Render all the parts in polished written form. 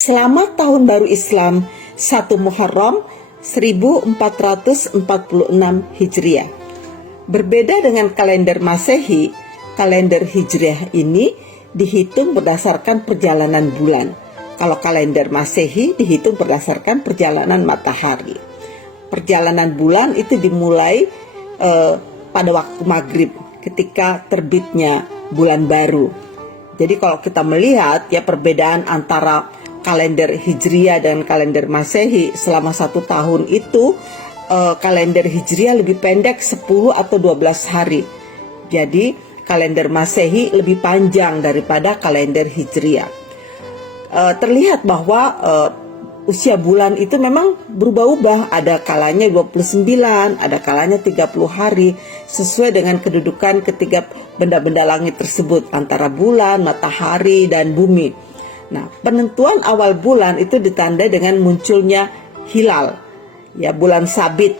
Selamat Tahun Baru Islam 1 Muharram 1446 Hijriah. Berbeda dengan kalender Masehi, kalender Hijriah ini dihitung berdasarkan perjalanan bulan. Kalau kalender Masehi dihitung berdasarkan perjalanan matahari. Perjalanan bulan itu dimulai pada waktu maghrib ketika terbitnya bulan baru. Jadi kalau kita melihat ya perbedaan antara kalender Hijriah dan kalender Masehi selama 1 tahun itu, kalender Hijriah lebih pendek 10 atau 12 hari. Jadi kalender Masehi lebih panjang daripada kalender Hijriah. Terlihat bahwa usia bulan itu memang berubah-ubah, ada kalanya 29, ada kalanya 30 hari, sesuai dengan kedudukan ketiga benda-benda langit tersebut antara bulan, matahari, dan bumi. Nah, penentuan awal bulan itu ditandai dengan munculnya hilal, ya bulan sabit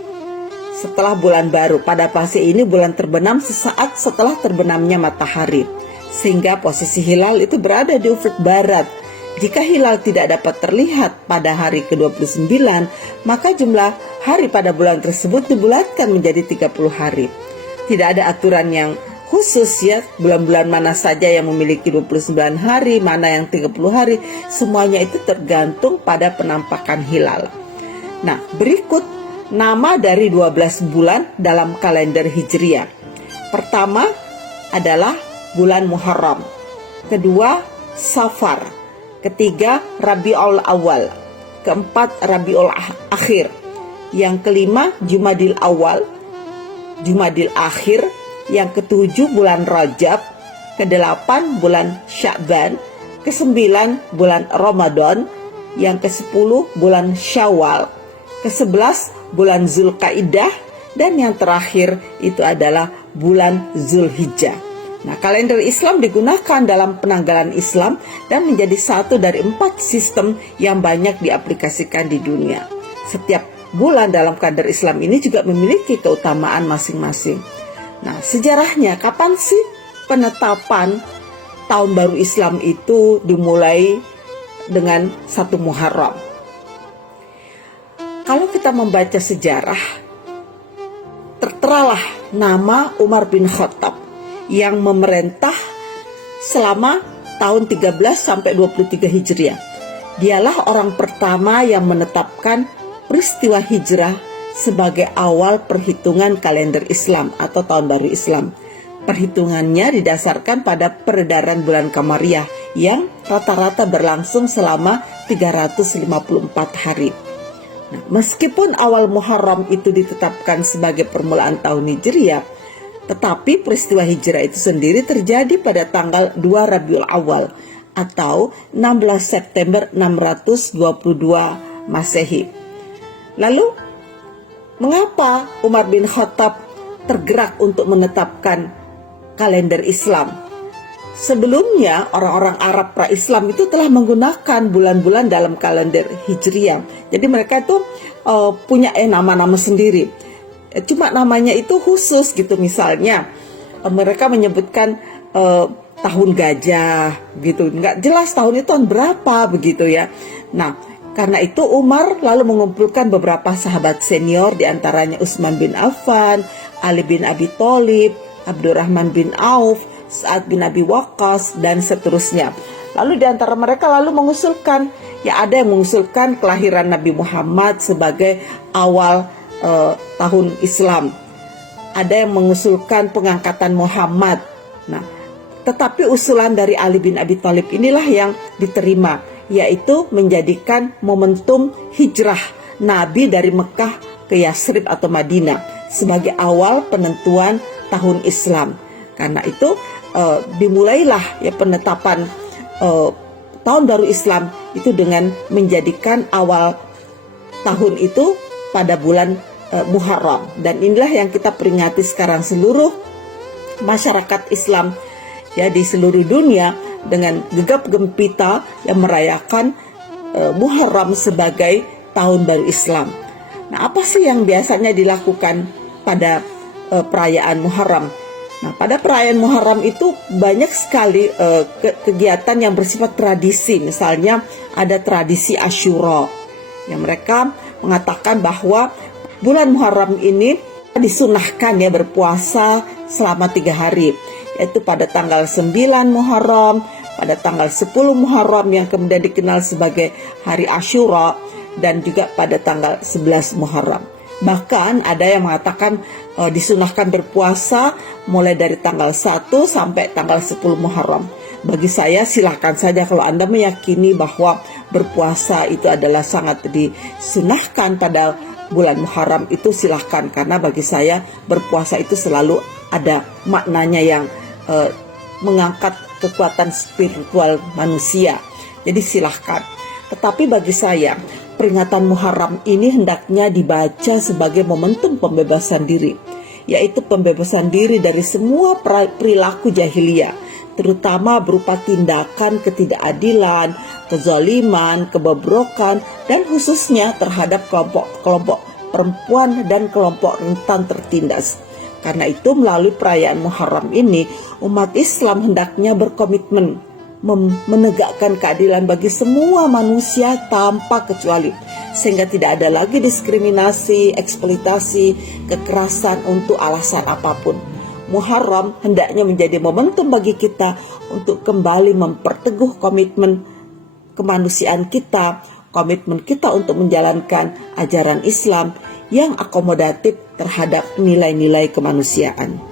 setelah bulan baru. Pada fase ini bulan terbenam sesaat setelah terbenamnya matahari, sehingga posisi hilal itu berada di ufuk barat. Jika hilal tidak dapat terlihat pada hari ke-29, maka jumlah hari pada bulan tersebut dibulatkan menjadi 30 hari. Tidak ada aturan yang khusus ya, bulan-bulan mana saja yang memiliki 29 hari, mana yang 30 hari, semuanya itu tergantung pada penampakan hilal. Nah, berikut nama dari 12 bulan dalam kalender Hijriah. Pertama adalah bulan Muharram, kedua Safar, ketiga Rabiul Awal, keempat Rabiul Akhir, yang kelima Jumadil Awal, Jumadil Akhir, yang ketujuh bulan Rajab, kedelapan bulan Sya'ban, kesembilan bulan Ramadan, yang kesepuluh bulan Syawal, kesebelas bulan Zulkaidah, dan yang terakhir itu adalah bulan Zulhijjah. Nah, kalender Islam digunakan dalam penanggalan Islam dan menjadi satu dari 4 sistem yang banyak diaplikasikan di dunia. Setiap bulan dalam kalender Islam ini juga memiliki keutamaan masing-masing. Nah, sejarahnya kapan sih penetapan Tahun Baru Islam itu dimulai dengan 1 Muharram? Kalau kita membaca sejarah, terteralah nama Umar bin Khattab yang memerintah selama tahun 13 sampai 23 Hijriah. Dialah orang pertama yang menetapkan peristiwa hijrah sebagai awal perhitungan kalender Islam atau Tahun Baru Islam. Perhitungannya didasarkan pada peredaran bulan Qamariyah yang rata-rata berlangsung selama 354 hari. Nah, meskipun awal Muharram itu ditetapkan sebagai permulaan tahun Hijriah, tetapi peristiwa hijrah itu sendiri terjadi pada tanggal 2 Rabiul Awal atau 16 September 622 Masehi. Lalu mengapa Umar bin Khattab tergerak untuk menetapkan kalender Islam? Sebelumnya orang-orang Arab pra-Islam itu telah menggunakan bulan-bulan dalam kalender Hijriah. Jadi mereka itu punya nama-nama sendiri. Cuma namanya itu khusus gitu, misalnya mereka menyebutkan tahun gajah gitu. Nggak jelas tahun itu tahun berapa begitu ya. Nah, karena itu Umar lalu mengumpulkan beberapa sahabat senior, diantaranya Utsman bin Affan, Ali bin Abi Thalib, Abdurrahman bin Auf, Sa'ad bin Abi Waqqas, dan seterusnya. Lalu diantara mereka lalu mengusulkan, ya ada yang mengusulkan kelahiran Nabi Muhammad sebagai awal tahun Islam. Ada yang mengusulkan pengangkatan Muhammad. Nah, tetapi usulan dari Ali bin Abi Thalib inilah yang diterima, yaitu menjadikan momentum hijrah Nabi dari Mekah ke Yasrib atau Madinah sebagai awal penentuan tahun Islam. Karena itu dimulailah ya penetapan Tahun Baru Islam itu dengan menjadikan awal tahun itu pada bulan Muharram. Dan inilah yang kita peringati sekarang seluruh masyarakat Islam ya di seluruh dunia dengan gegap gempita yang merayakan Muharram sebagai Tahun Baru Islam. Nah, apa sih yang biasanya dilakukan pada perayaan Muharram? Nah, pada perayaan Muharram itu banyak sekali kegiatan yang bersifat tradisi. Misalnya ada tradisi Asyura, yang mereka mengatakan bahwa bulan Muharram ini disunahkan ya berpuasa selama 3 hari, yaitu pada tanggal 9 Muharram, pada tanggal 10 Muharram yang kemudian dikenal sebagai hari Asyura, dan juga pada tanggal 11 Muharram. Bahkan ada yang mengatakan disunahkan berpuasa mulai dari tanggal 1 sampai tanggal 10 Muharram. Bagi saya silakan saja, kalau Anda meyakini bahwa berpuasa itu adalah sangat disunahkan pada bulan Muharram, itu silahkan. Karena bagi saya berpuasa itu selalu ada maknanya yang mengangkat kekuatan spiritual manusia. Jadi silahkan. Tetapi bagi saya peringatan Muharram ini hendaknya dibaca sebagai momentum pembebasan diri, yaitu pembebasan diri dari semua perilaku jahiliyah, terutama berupa tindakan ketidakadilan, kezaliman, kebobrokan, dan khususnya terhadap kelompok perempuan dan kelompok rentan tertindas. Karena itu melalui perayaan Muharram ini, umat Islam hendaknya berkomitmen menegakkan keadilan bagi semua manusia tanpa kecuali, sehingga tidak ada lagi diskriminasi, eksploitasi, kekerasan untuk alasan apapun. Muharram hendaknya menjadi momentum bagi kita untuk kembali memperteguh komitmen kemanusiaan kita, komitmen kita untuk menjalankan ajaran Islam yang akomodatif terhadap nilai-nilai kemanusiaan.